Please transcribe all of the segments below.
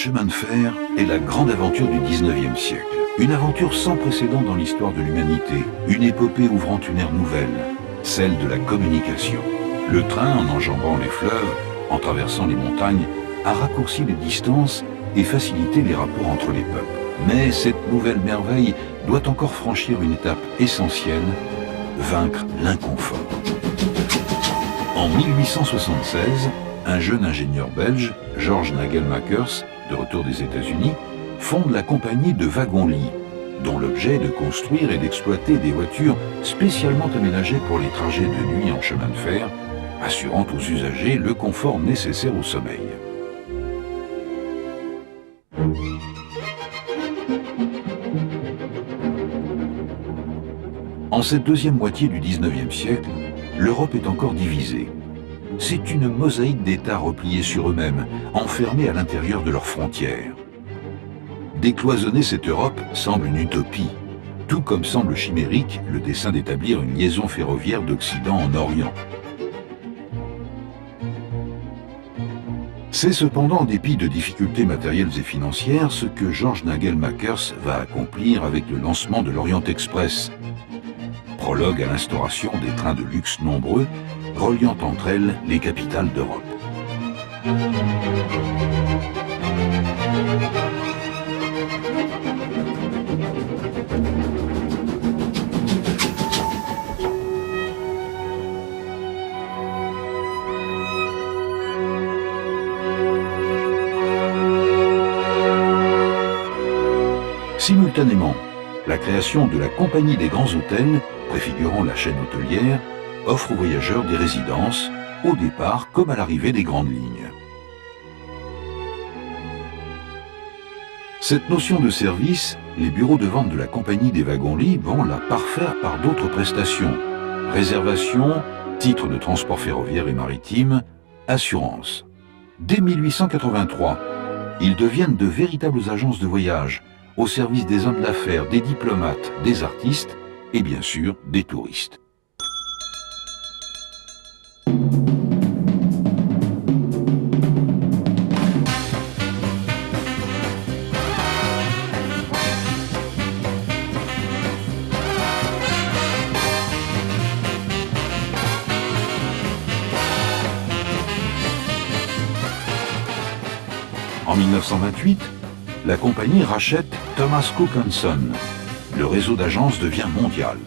chemin de fer est la grande aventure du 19e siècle. Une aventure sans précédent dans l'histoire de l'humanité, une épopée ouvrant une ère nouvelle, celle de la communication. Le train, en enjambant les fleuves, en traversant les montagnes, a raccourci les distances et facilité les rapports entre les peuples. Mais cette nouvelle merveille doit encore franchir une étape essentielle, vaincre l'inconfort. En 1876, un jeune ingénieur belge, Georges Nagelmakers, de retour des États-Unis, fonde la compagnie de wagons-lits, dont l'objet est de construire et d'exploiter des voitures spécialement aménagées pour les trajets de nuit en chemin de fer, assurant aux usagers le confort nécessaire au sommeil. En cette deuxième moitié du 19e siècle, l'Europe est encore divisée. C'est une mosaïque d'États repliés sur eux-mêmes, enfermés à l'intérieur de leurs frontières. Décloisonner cette Europe semble une utopie, tout comme semble chimérique le dessein d'établir une liaison ferroviaire d'Occident en Orient. C'est cependant, en dépit de difficultés matérielles et financières, ce que Georges Nagelmakers va accomplir avec le lancement de l'Orient Express, prologue à l'instauration des trains de luxe nombreux, reliant entre elles les capitales d'Europe. Simultanément, la création de la Compagnie des Grands Hôtels, préfigurant la chaîne hôtelière, offre aux voyageurs des résidences, au départ comme à l'arrivée des grandes lignes. Cette notion de service, les bureaux de vente de la Compagnie des wagons-lits vont la parfaire par d'autres prestations: réservation, titres de transport ferroviaire et maritime, assurance. Dès 1883, ils deviennent de véritables agences de voyage, au service des hommes d'affaires, des diplomates, des artistes et bien sûr des touristes. En 1928, la compagnie rachète Thomas Cook & Son. Le réseau d'agences devient mondial.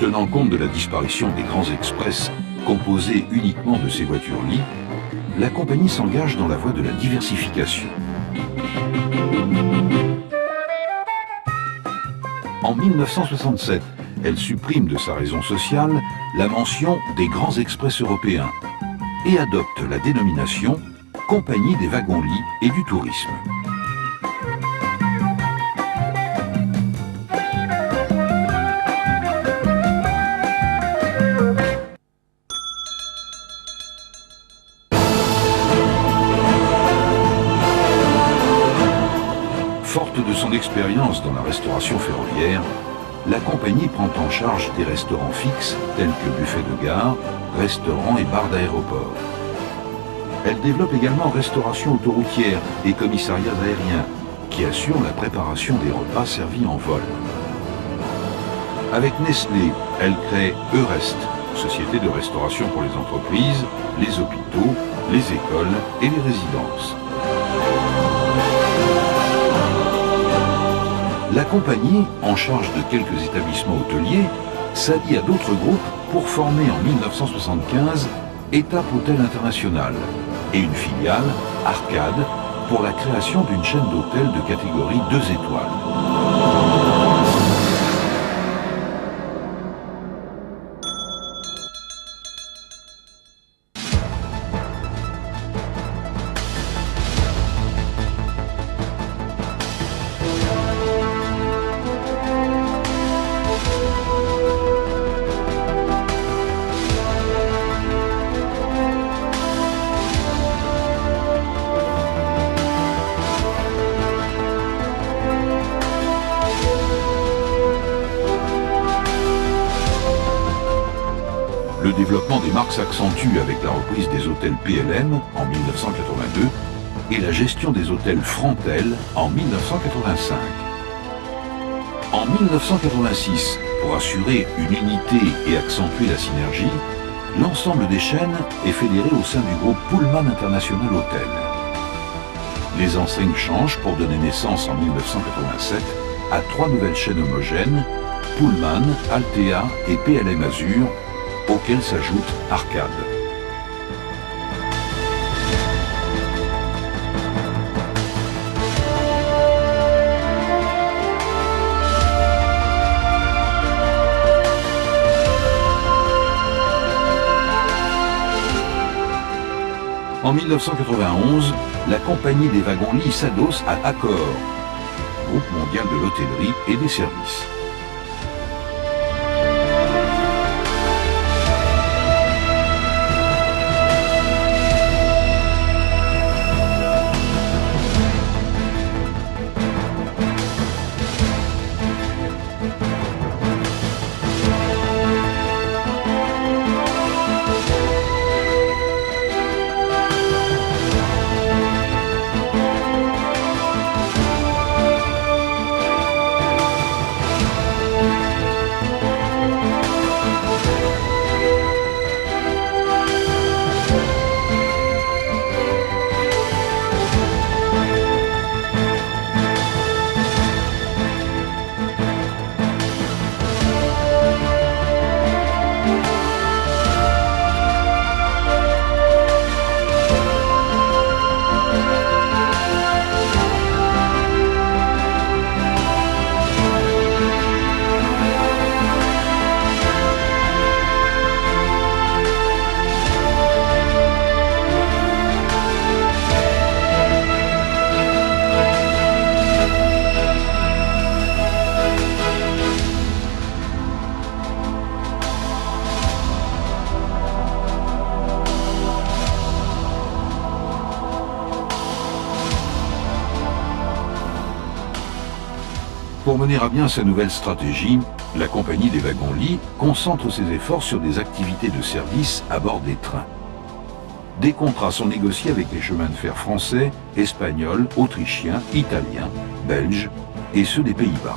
Tenant compte de la disparition des grands express composés uniquement de ces voitures-lits, la compagnie s'engage dans la voie de la diversification. En 1967, elle supprime de sa raison sociale la mention des grands express européens et adopte la dénomination Compagnie des wagons-lits et du tourisme. Forte de son expérience dans la restauration ferroviaire, la compagnie prend en charge des restaurants fixes tels que buffets de gare, restaurants et bars d'aéroport. Elle développe également restauration autoroutière et commissariats aériens qui assurent la préparation des repas servis en vol. Avec Nestlé, elle crée Eurest, société de restauration pour les entreprises, les hôpitaux, les écoles et les résidences. La compagnie, en charge de quelques établissements hôteliers, s'allie à d'autres groupes pour former en 1975 Étape Hôtel International et une filiale, Arcade, pour la création d'une chaîne d'hôtels de catégorie 2 étoiles. Le développement des marques s'accentue avec la reprise des hôtels PLM en 1982 et la gestion des hôtels Frontel en 1985. En 1986, pour assurer une unité et accentuer la synergie, l'ensemble des chaînes est fédéré au sein du groupe Pullman International Hotel. Les enseignes changent pour donner naissance en 1987 à 3 nouvelles chaînes homogènes, Pullman, Altea et PLM Azur, auxquels s'ajoute Arcade. En 1991, la compagnie des wagons-lits s'adosse à Accor, groupe mondial de l'hôtellerie et des services. Pour mener à bien sa nouvelle stratégie, la compagnie des wagons-lits concentre ses efforts sur des activités de service à bord des trains. Des contrats sont négociés avec les chemins de fer français, espagnols, autrichiens, italiens, belges et ceux des Pays-Bas.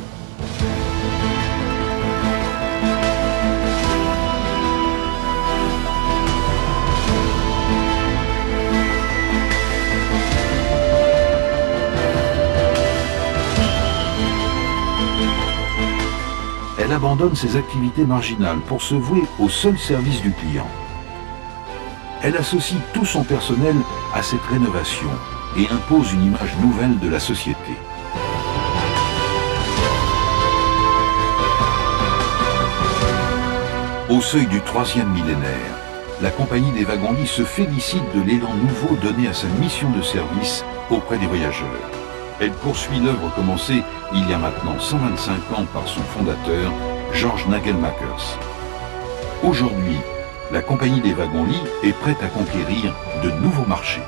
Elle abandonne ses activités marginales pour se vouer au seul service du client. Elle associe tout son personnel à cette rénovation et impose une image nouvelle de la société. Au seuil du 3e millénaire, la compagnie des wagons-lits se félicite de l'élan nouveau donné à sa mission de service auprès des voyageurs. Elle poursuit l'œuvre commencée il y a maintenant 125 ans par son fondateur, George Nagelmakers. Aujourd'hui, la compagnie des wagons-lits est prête à conquérir de nouveaux marchés.